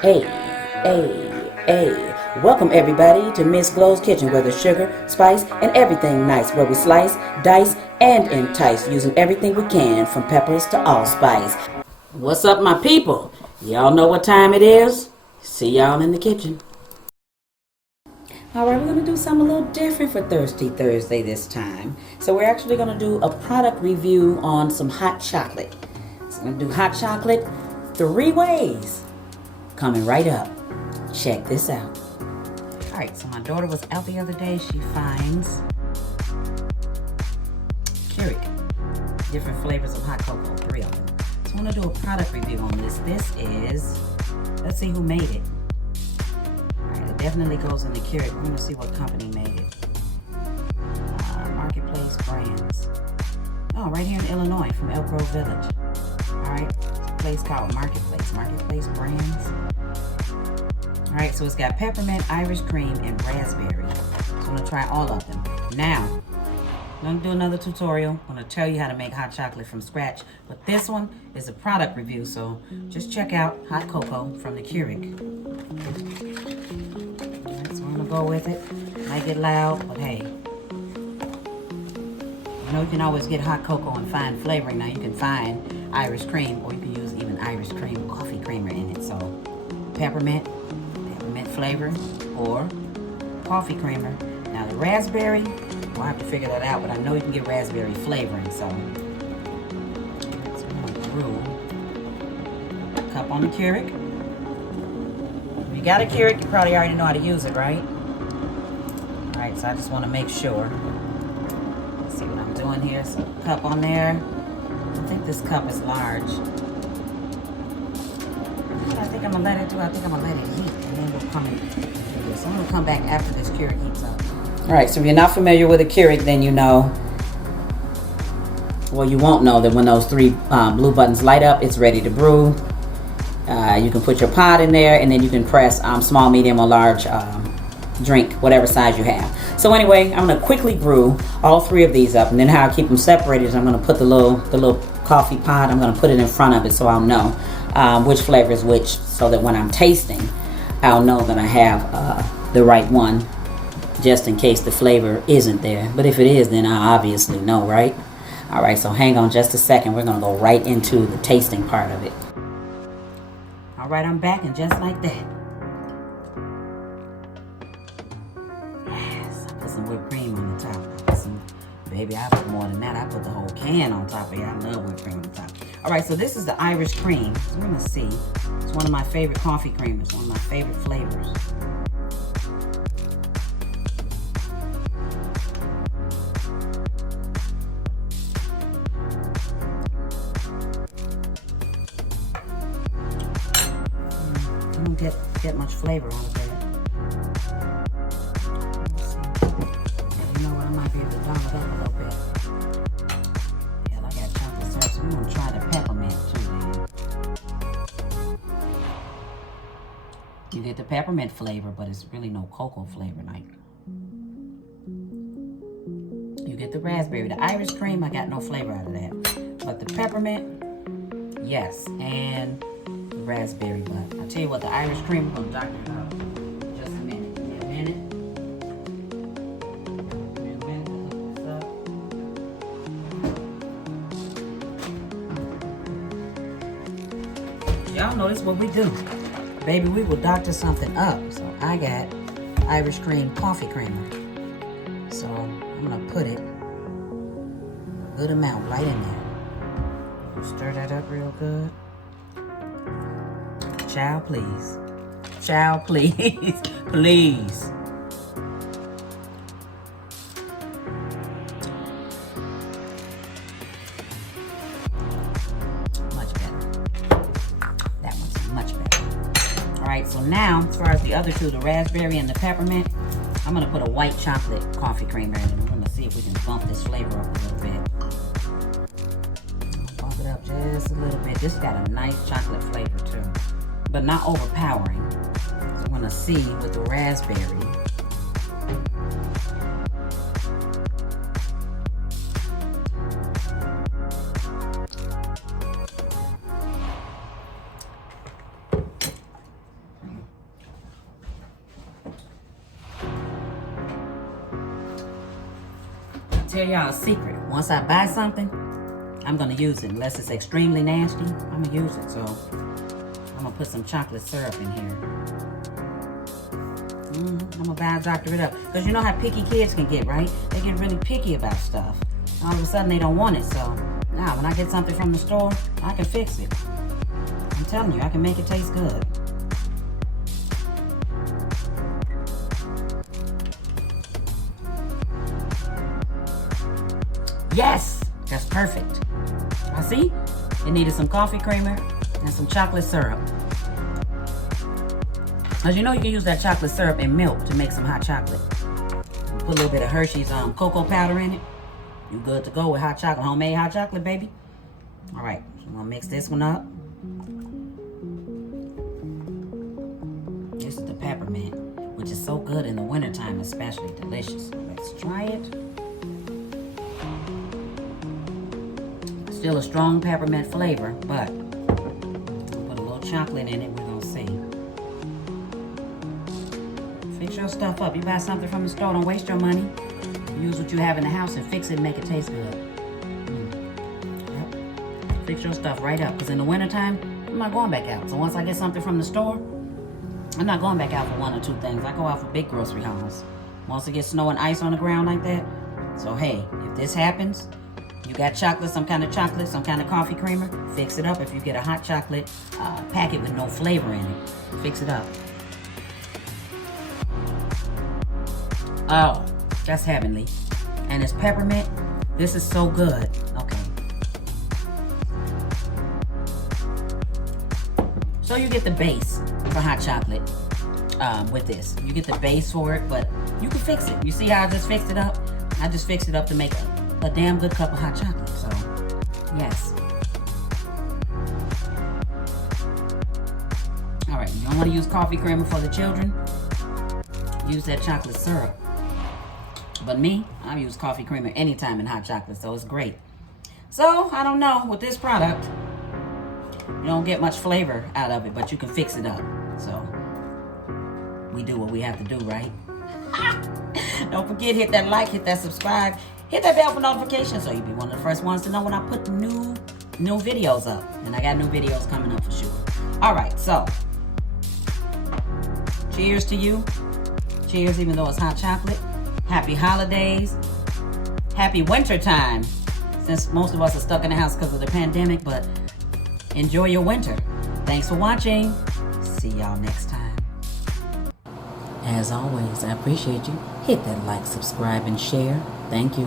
Hey, hey. Welcome everybody to Miss Glow's Kitchen, where there's sugar, spice, and everything nice, where we slice, dice, and entice, using everything we can, from peppers to allspice. What's up, my people? Y'all know what time it is? See y'all in the kitchen. Alright, we're going to do something a little different for Thirsty Thursday this time. So we're actually going to do a product review on some hot chocolate. So we're going to do hot chocolate 3 ways. Coming right up. Check this out. Alright, so my daughter was out the other day. She finds Keurig. Different flavors of hot cocoa, 3 of them. So I'm going to do a product review on this. This is, let's see who made it. Alright, it definitely goes in the Keurig. We're going to see what company made it. Marketplace Brands. Oh, right here in Illinois from Elk Grove Village. Alright, it's a place called Marketplace Brands. Alright, so it's got peppermint, Irish cream, and raspberry. So I'm going to try all of them. Now, I'm going to do another tutorial. I'm going to tell you how to make hot chocolate from scratch. But this one is a product review, so just check out hot cocoa from the Keurig. Alright, so I'm going to go with it. Might get loud, but hey. You know you can always get hot cocoa and find flavoring. Now you can find Irish cream, or you can use even Irish cream coffee creamer in it. So peppermint flavor, or coffee creamer. Now the raspberry, we'll have to figure that out, but I know you can get raspberry flavoring. So let's brew a cup on the Keurig. If you got a Keurig, you probably already know how to use it, right? Alright, so I just want to make sure. Let's see what I'm doing here. So cup on there. I think this cup is large. I think I'm going to let it heat, and then we'll come in. So I'm going to come back after this Keurig heats up. Alright, so if you're not familiar with a Keurig, then you know, well, you won't know that when those 3 blue buttons light up, it's ready to brew. You can put your pot in there, and then you can press small, medium, or large drink, whatever size you have. So anyway, I'm going to quickly brew all 3 of these up, and then how I keep them separated is I'm going to put the little coffee pot, I'm going to put it in front of it so I'll know which flavor is which, so that when I'm tasting, I'll know that I have the right one, just in case the flavor isn't there. But if it is, then I obviously know, right? Alright, so hang on just a second. We're going to go right into the tasting part of it. Alright, I'm back, and just like that. Yes, I put some whipped cream on the top. Baby, I put more than that. I put the whole can on top of it. I love whipped cream on the top. Alright, so this is the Irish cream. So we're going to see. It's one of my favorite coffee creamers. One of my favorite flavors. I don't get much flavor out of that. You know what? I might be able to dump it up a little bit. Yeah, I got chocolate syrup, so I'm going to try the peppermint too, man. You get the peppermint flavor, but it's really no cocoa flavor, like. You get the raspberry. The Irish cream, I got no flavor out of that. But the peppermint, yes, and the raspberry. But I'll tell you what, the Irish cream, we're going to doctor it out. Just a minute. Give me a minute. Y'all know this is what we do. Baby, we will doctor something up. So I got Irish cream coffee creamer. So I'm going to put it a good amount right in there. Stir that up real good. Child, please. Child, please. Please. Alright, so now, as far as the other 2, the raspberry and the peppermint, I'm going to put a white chocolate coffee creamer in. I'm going to see if we can bump this flavor up a little bit. Bump it up just a little bit. This got a nice chocolate flavor too, but not overpowering. So I'm going to see with the raspberry. tell y'all a secret. Once I buy something, I'm gonna use it. Unless it's extremely nasty, I'm gonna use it. So I'm gonna put some chocolate syrup in here. I'm gonna buy and doctor it up. Because you know how picky kids can get, right? They get really picky about stuff. All of a sudden they don't want it. So now when I get something from the store, I can fix it. I'm telling you, I can make it taste good. Yes, that's perfect. I see. It needed some coffee creamer and some chocolate syrup. As you know, you can use that chocolate syrup in milk to make some hot chocolate. Put a little bit of Hershey's cocoa powder in it. You good to go with hot chocolate, homemade hot chocolate, baby. All right, so I'm gonna mix this one up. This is the peppermint, which is so good in the wintertime, especially delicious. Let's try it. Still a strong peppermint flavor, but put a little chocolate in it, we're gonna see. Fix your stuff up. You buy something from the store, don't waste your money. Use what you have in the house and fix it and make it taste good. Yep. Fix your stuff right up, because in the wintertime, I'm not going back out. So once I get something from the store, I'm not going back out for one or two things. I go out for big grocery hauls. Once it gets snow and ice on the ground like that, so hey, if this happens, you got chocolate, some kind of coffee creamer, fix it up. If you get a hot chocolate packet with no flavor in it, fix it up. Oh, that's heavenly. And it's peppermint. This is so good. Okay. So you get the base for hot chocolate with this. You get the base for it, but you can fix it. You see how I just fixed it up? I just fixed it up to make a damn good cup of hot chocolate. So, yes. All right, you don't want to use coffee creamer for the children. Use that chocolate syrup. But me, I use coffee creamer anytime in hot chocolate, so it's great. So, I don't know, with this product, you don't get much flavor out of it, but you can fix it up. So, we do what we have to do, right? Don't forget, hit that like, hit that subscribe, hit that bell for notifications so you'll be one of the first ones to know when I put new videos up. And I got new videos coming up for sure. All right, so, cheers to you. Cheers, even though it's hot chocolate. Happy holidays. Happy winter time. Since most of us are stuck in the house because of the pandemic, but enjoy your winter. Thanks for watching. See y'all next time. As always, I appreciate you. Hit that like, subscribe, and share. Thank you.